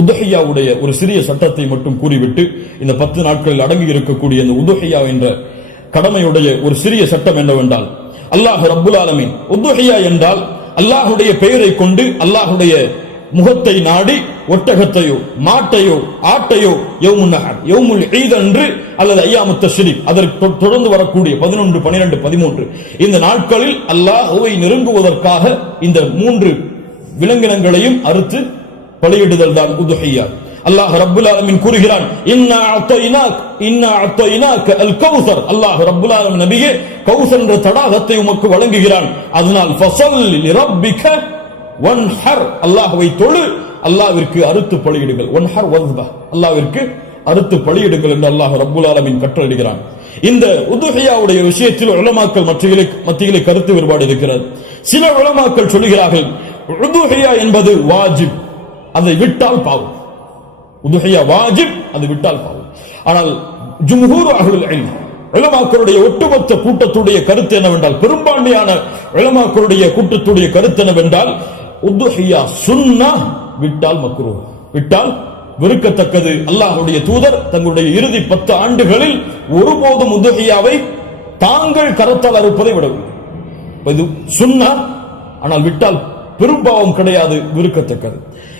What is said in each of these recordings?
உதுஹையாவுடைய ஒரு சிறிய சட்டத்தை மட்டும் கூறிவிட்டு இந்த பத்து நாட்களில் அடங்கி இருக்கக்கூடிய இந்த உதுஹையா என்ற கடமையுடைய ஒரு சிறிய சட்டம் என்னவென்றால் அல்லாஹ் ரப்புல் ஆலமின் உதுஹையா என்றால் அல்லாஹுடைய பெயரை கொண்டு அல்லாஹுடைய முகத்தை நாடி ஒட்டகத்தையோ மாட்டையோ ஆட்டையோ என்று அன்று அல்லது ஐயாமுத்த அதற்கு தொடர்ந்து வரக்கூடிய பதினொன்று பனிரெண்டு பதிமூன்று இந்த நாட்களில் அல்லாஹுவை நெருங்குவதற்காக இந்த மூன்று விலங்கினங்களையும் அறுத்து பலியிடுதல் தான் உதுஹையா அல்லாஹ் ரப்புல் ஆலமின் கூறுகிறான் இன்னா அத்தைனாக் இன்னா அத்தைனாக் அல் கௌசர் அல்லாஹ் ரப்புல் ஆலம் நபியே கௌசர் என்ற தடாகத்தை உமக்கு வழங்குகிறான் அதனால் ஃபசல் ரப்பிக வன்ஹர் அல்லாஹ்வை தொழு அல்லாஹ்விற்கு அறுத்து பலியிடுங்கள் வன்ஹர் வஸ்பா அல்லாஹ்விற்கு அறுத்து பலியிடுங்கள் என்று அல்லாஹ் ரப்புல் ஆலமின் கட்டளையிடுகிறான் இந்த உதுஹியாவுடைய விஷயத்தில் உலமாக்கள் மத்தியிலே மத்தியிலே கருத்து வேறுபாடு இருக்கிறது சில உலமாக்கள் சொல்கிறார்கள் உதுஹியா என்பது வாஜிப் அதை விட்டால் பாவம் உதுகையா வாஜிப் அதை விட்டால் பாவம் ஆனால் ஜும்ஹூர் அகலுல் அல்மா இளமாக்களுடைய ஒட்டுமொத்த கூட்டத்துடைய கருத்து என்னவென்றால் பெரும்பான்மையான இளமாக்களுடைய கூட்டத்துடைய கருத்து என்னவென்றால் உத்துஹியா சுன்னா விட்டால் மக்ரூ விட்டால் வெறுக்கத்தக்கது அல்லாஹுடைய தூதர் தங்களுடைய இறுதி பத்து ஆண்டுகளில் ஒருபோதும் உதுகையாவை தாங்கள் கரத்தால் அறுப்பதை விடவும் இது சுன்னா ஆனால் விட்டால் பெரும்பாவம் கிடையாது விருக்கத்தக்கது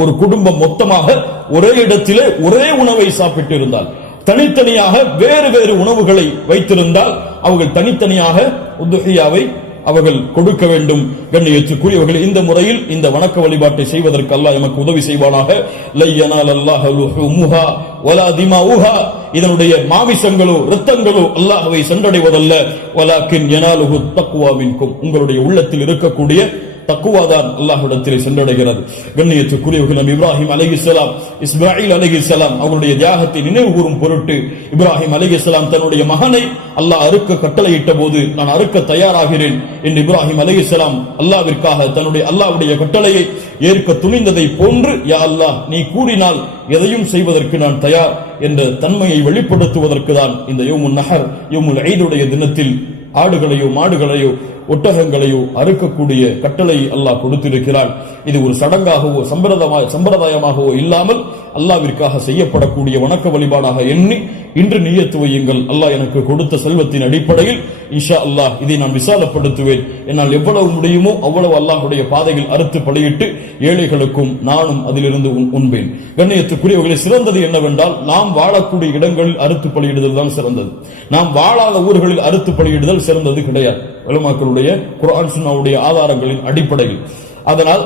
ஒரு குடும்பம் மொத்தமாக ஒரே இடத்திலே ஒரே உணவை சாப்பிட்டு இருந்தால் தனித்தனியாக வேறு வேறு உணவுகளை வைத்திருந்தால் அவர்கள் தனித்தனியாக உதுகையாவை அவர்கள் கொடுக்க வேண்டும் கண்ணியத்துக்குரியவர்கள் இந்த முறையில் இந்த வணக்க வழிபாட்டை செய்வதற்கு அல்லாஹ் எமக்கு உதவி செய்வானாக லையனால் திமா உஹா இதனுடைய மாமிசங்களோ ரத்தங்களோ அல்லாஹவை சென்றடைவதல்ல உங்களுடைய உள்ளத்தில் இருக்கக்கூடிய தக்குவாதான் அல்லாஹிடத்தில் சென்றடைகிறது நம் இப்ராஹிம் அலிகுசலாம் இஸ்மாயில் அலிகுசலாம் அவருடைய தியாகத்தை நினைவு கூறும் பொருட்டு இப்ராஹிம் அலிகுசலாம் தன்னுடைய மகனை அல்லாஹ் அறுக்க கட்டளையிட்ட போது நான் அறுக்க தயாராகிறேன் என்று இப்ராஹிம் அலிகுசலாம் அல்லாவிற்காக தன்னுடைய அல்லாவுடைய கட்டளையை ஏற்க துணிந்ததை போன்று யா அல்லாஹ் நீ கூறினால் எதையும் செய்வதற்கு நான் தயார் என்ற தன்மையை வெளிப்படுத்துவதற்கு தான் இந்த யோமு நகர் யோமுல் ஐதுடைய தினத்தில் ஆடுகளையோ மாடுகளையோ ஒட்டகங்களையோ அறுக்கக்கூடிய கட்டளை அல்லாஹ் கொடுத்திருக்கிறான் இது ஒரு சடங்காகவோ சம்பிரதாயமாகவோ இல்லாமல் அல்லாவிற்காக செய்யப்படக்கூடிய வணக்க வழிபாடாக எண்ணி இன்று நீயத்து வையுங்கள் அல்லாஹ் எனக்கு கொடுத்த செல்வத்தின் அடிப்படையில் இஷா அல்லாஹ் இதை நான் விசாலப்படுத்துவேன் என்னால் எவ்வளவு முடியுமோ அவ்வளவு அல்லாஹுடைய பாதையில் அறுத்து பலியிட்டு ஏழைகளுக்கும் நானும் அதிலிருந்து உண்பேன் கண்ணியத்துக்குரியவர்களை சிறந்தது என்னவென்றால் நாம் வாழக்கூடிய இடங்களில் அறுத்து பலியிடுதல் தான் சிறந்தது நாம் வாழாத ஊர்களில் அறுத்து பலியிடுதல் சிறந்தது கிடையாது வலுமாக்களுடைய குரான் சுனாவுடைய ஆதாரங்களின் அடிப்படையில் அதனால்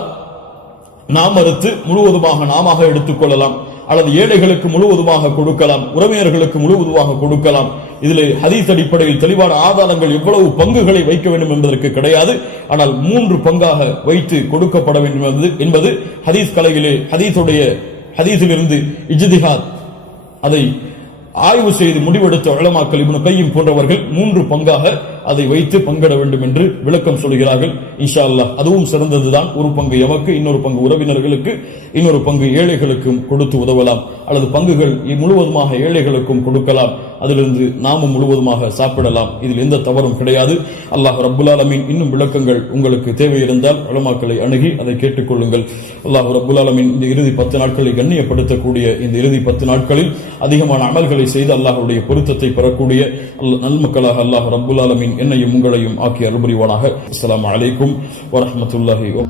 நாம் அறுத்து முழுவதுமாக நாம எடுத்துக்கொள்ளலாம் அல்லது ஏழைகளுக்கு முழுவதுமாக கொடுக்கலாம் உறவினர்களுக்கு முழுவதுமாக கொடுக்கலாம் இதில் ஹதீஸ் அடிப்படையில் தெளிவான ஆதாரங்கள் எவ்வளவு பங்குகளை வைக்க வேண்டும் என்பதற்கு கிடையாது ஆனால் மூன்று பங்காக வைத்து கொடுக்கப்பட வேண்டும் என்பது ஹதீஸ் கலையிலே ஹதீஸுடைய ஹதீஸிலிருந்து இஜ்திஹாத் அதை ஆய்வு செய்து முடிவெடுத்த வளமாக்கல் இவனு கையும் போன்றவர்கள் மூன்று பங்காக அதை வைத்து பங்கிட வேண்டும் என்று விளக்கம் சொல்கிறார்கள் இன்ஷா அல்லா அதுவும் சிறந்ததுதான் ஒரு பங்கு எமக்கு இன்னொரு பங்கு உறவினர்களுக்கு இன்னொரு பங்கு ஏழைகளுக்கும் கொடுத்து உதவலாம் அல்லது பங்குகள் முழுவதுமாக ஏழைகளுக்கும் கொடுக்கலாம் அதிலிருந்து நாமும் முழுவதுமாக சாப்பிடலாம் இதில் எந்த தவறும் கிடையாது அல்லாஹ் ரபுல் ஆலமின் இன்னும் விளக்கங்கள் உங்களுக்கு தேவை இருந்தால் வளமாக்களை அணுகி அதை கேட்டுக்கொள்ளுங்கள் அல்லாஹ் ரபுல் ஆலமின் இந்த இறுதி பத்து நாட்களை கண்ணியப்படுத்தக்கூடிய இந்த இறுதி பத்து நாட்களில் அதிகமான அமல்களை செய்து அல்லாஹுடைய பொருத்தத்தை பெறக்கூடிய நல்மக்களாக அல்லாஹ் ரபுல் ஆலமின் என்னையும் உங்களையும் ஆக்கி அருள்புரிவானாக அஸ்ஸலாமு அலைக்கும் வரஹ்மத்துல்லாஹி வ